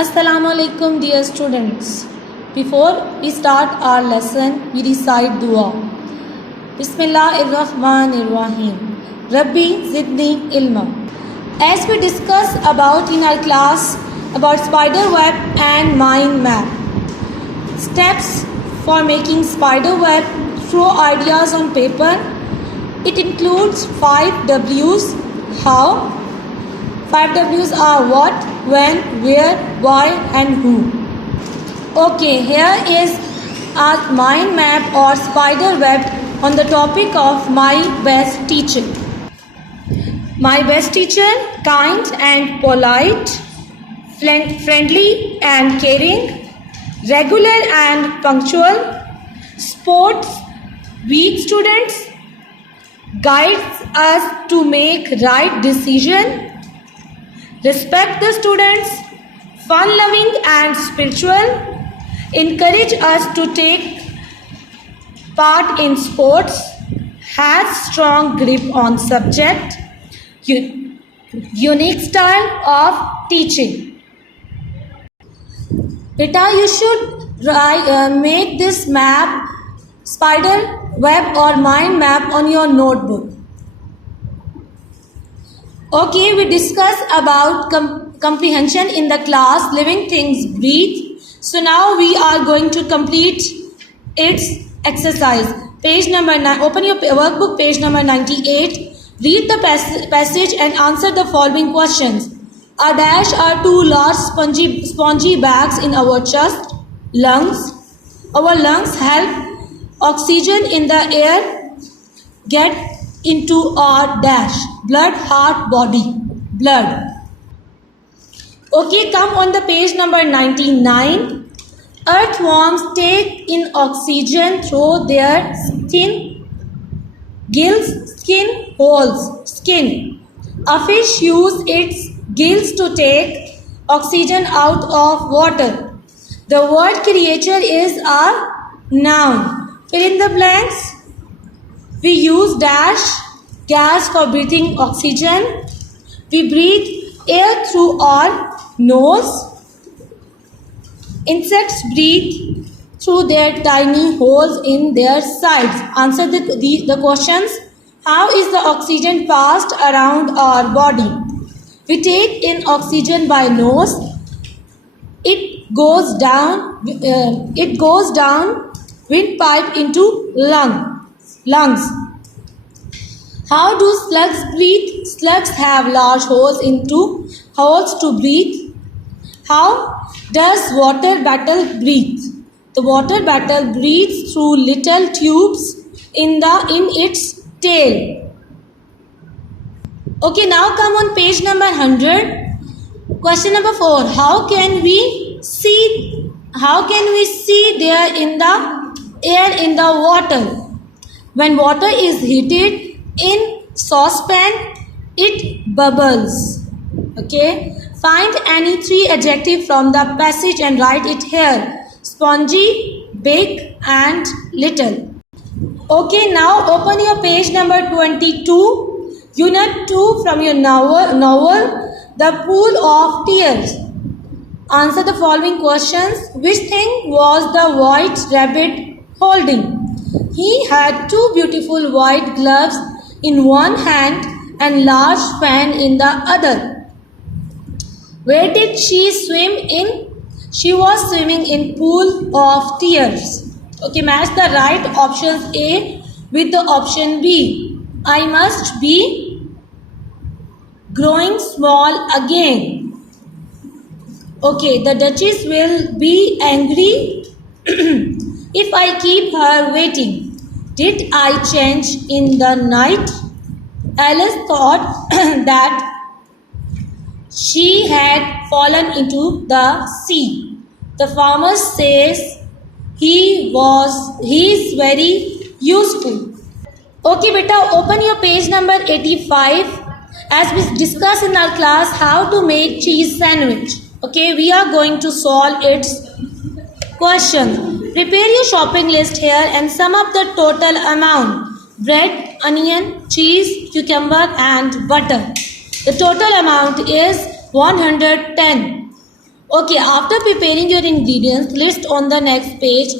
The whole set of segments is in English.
Assalamu alaikum dear students. Before we start our lesson, we recite dua. Bismillahirrahmanirrahim. Rabbi zidni ilma. As we discuss about in our class about spider web and mind map. Steps for making spider web through ideas on paper. It includes 5 W's. How? 5 W's are what, when, where, why and who. Okay, here is our mind map or spider web on the topic of my best teacher. My best teacher, kind and polite, friendly and caring, regular and punctual, sports weak students, guides us to make right decision, respect the students, fun-loving and spiritual, encourage us to take part in sports, has strong grip on subject, unique style of teaching. Beta, you should make this map, spider web or mind map on your notebook. Okay, we discuss about comprehension in the class, living things breathe. So now we are going to complete its exercise. Page number 9, open your workbook, page number 98. Read the passage and answer the following questions. A dash are 2 large spongy bags in our chest, lungs. Our lungs help oxygen in the air get into our dash, blood, heart, body, blood. Okay, come on the page number 99. Earthworms take in oxygen through their skin, gills, skin holes, skin. A fish uses its gills to take oxygen out of water. The word creature is a noun. Fill in the blanks. We use dash gas for breathing oxygen. We breathe air through our nose. Insects breathe through their tiny holes in their sides. Answer the questions. How is the oxygen passed around our body? We take in oxygen by nose. It goes down windpipe into lungs. How do slugs breathe? Slugs have large holes to breathe. How does water beetle breathe? The water beetle breathes through little tubes in its tail. Okay, now come on page number 100. Question number 4. How can we see there in the air in the water? When water is heated in saucepan, it bubbles. Okay. Find any 3 adjectives from the passage and write it here. Spongy, big and little. Okay, now open your page number 22. Unit 2 from your novel The Pool of Tears. Answer the following questions. Which thing was the white rabbit holding? He had 2 beautiful white gloves in one hand and large fan in the other. Where did she swim in? She was swimming in pool of tears. Okay, match the right options A with the option B. I must be growing small again. Okay, the Duchess will be angry if I keep her waiting. Did I change in the night? Alice thought that she had fallen into the sea. The farmer says he is very useful. Okay, beta, open your page number 85. As we discussed in our class how to make cheese sandwich. Okay, we are going to solve its question. Prepare your shopping list here and sum up the total amount. Bread, onion, cheese, cucumber and butter. The total amount is 110. Okay, after preparing your ingredients list on the next page,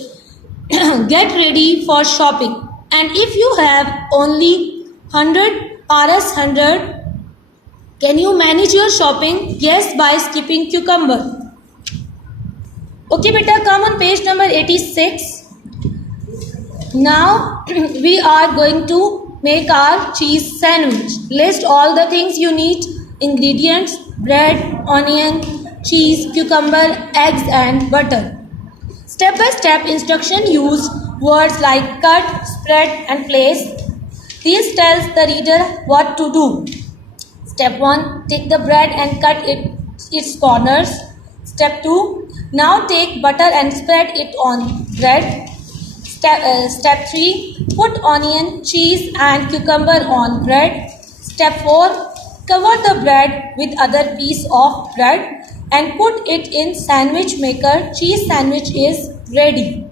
get ready for shopping. And if you have only 100 RS 100, can you manage your shopping? Yes, by skipping cucumber. Okay, beta, come on page number 86. Now we are going to make our cheese sandwich. List all the things you need: ingredients, bread, onion, cheese, cucumber, eggs and butter. Step by step instruction use words like cut, spread and place. This tells the reader what to do. Step 1. Take the bread and cut its corners. Step 2. Now take butter and spread it on bread. Step 3. Put onion, cheese and cucumber on bread. Step 4. Cover the bread with other piece of bread and put it in sandwich maker. Cheese sandwich is ready.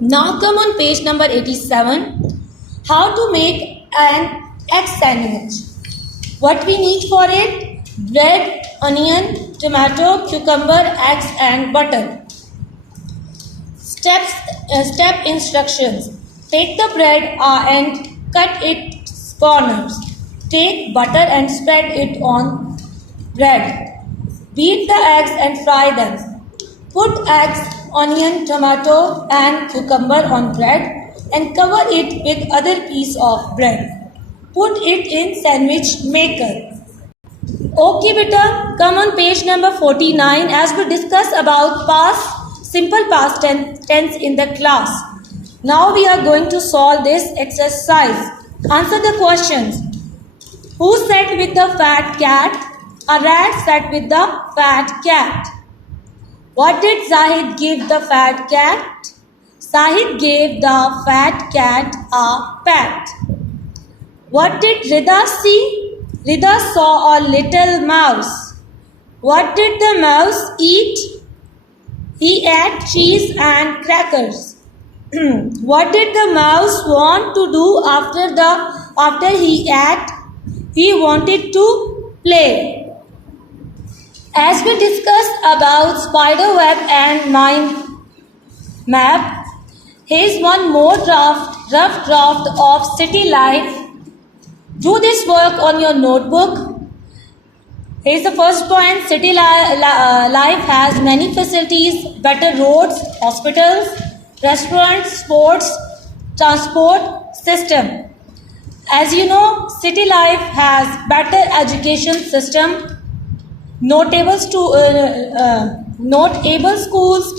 Now come on page number 87. How to make an egg sandwich. What we need for it? Bread, onion, tomato, cucumber, eggs and butter. Step instructions. Take the bread and cut its corners. Take butter and spread it on bread. Beat the eggs and fry them. Put eggs, onion, tomato and cucumber on bread and cover it with other piece of bread. Put it in sandwich maker. Okay beta, come on page number 49 as we discuss about simple past tense in the class. Now we are going to solve this exercise. Answer the questions. Who sat with the fat cat? A rat sat with the fat cat. What did Zahid give the fat cat? Zahid gave the fat cat a pat. What did Rida see? Rida saw a little mouse. What did the mouse eat? He ate cheese and crackers. What did the mouse want to do after he ate? He wanted to play. As we discussed about spider web and mind map, here's one more rough draft of city life. Do this work on your notebook. Here's the first point. City life has many facilities, better roads, hospitals, restaurants, sports, transport system. As you know, city life has better education system, notable schools,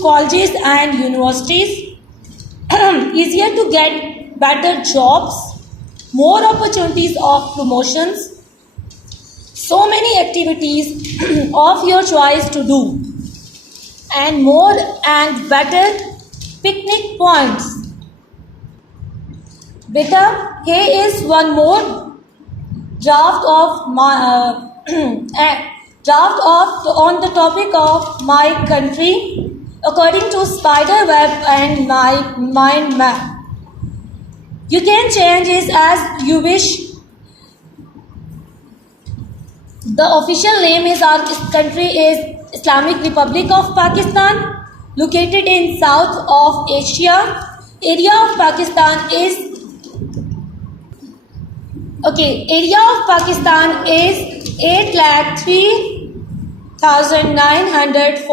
colleges and universities, easier to get better jobs, more opportunities of promotions, so many activities of your choice to do, and more and better picnic points. Beta, here is one more draft on the topic of my country according to spider web and my mind map. You can change it as you wish. The official name is our country is Islamic Republic of Pakistan, located in South of Asia. Area of Pakistan is 8,03,940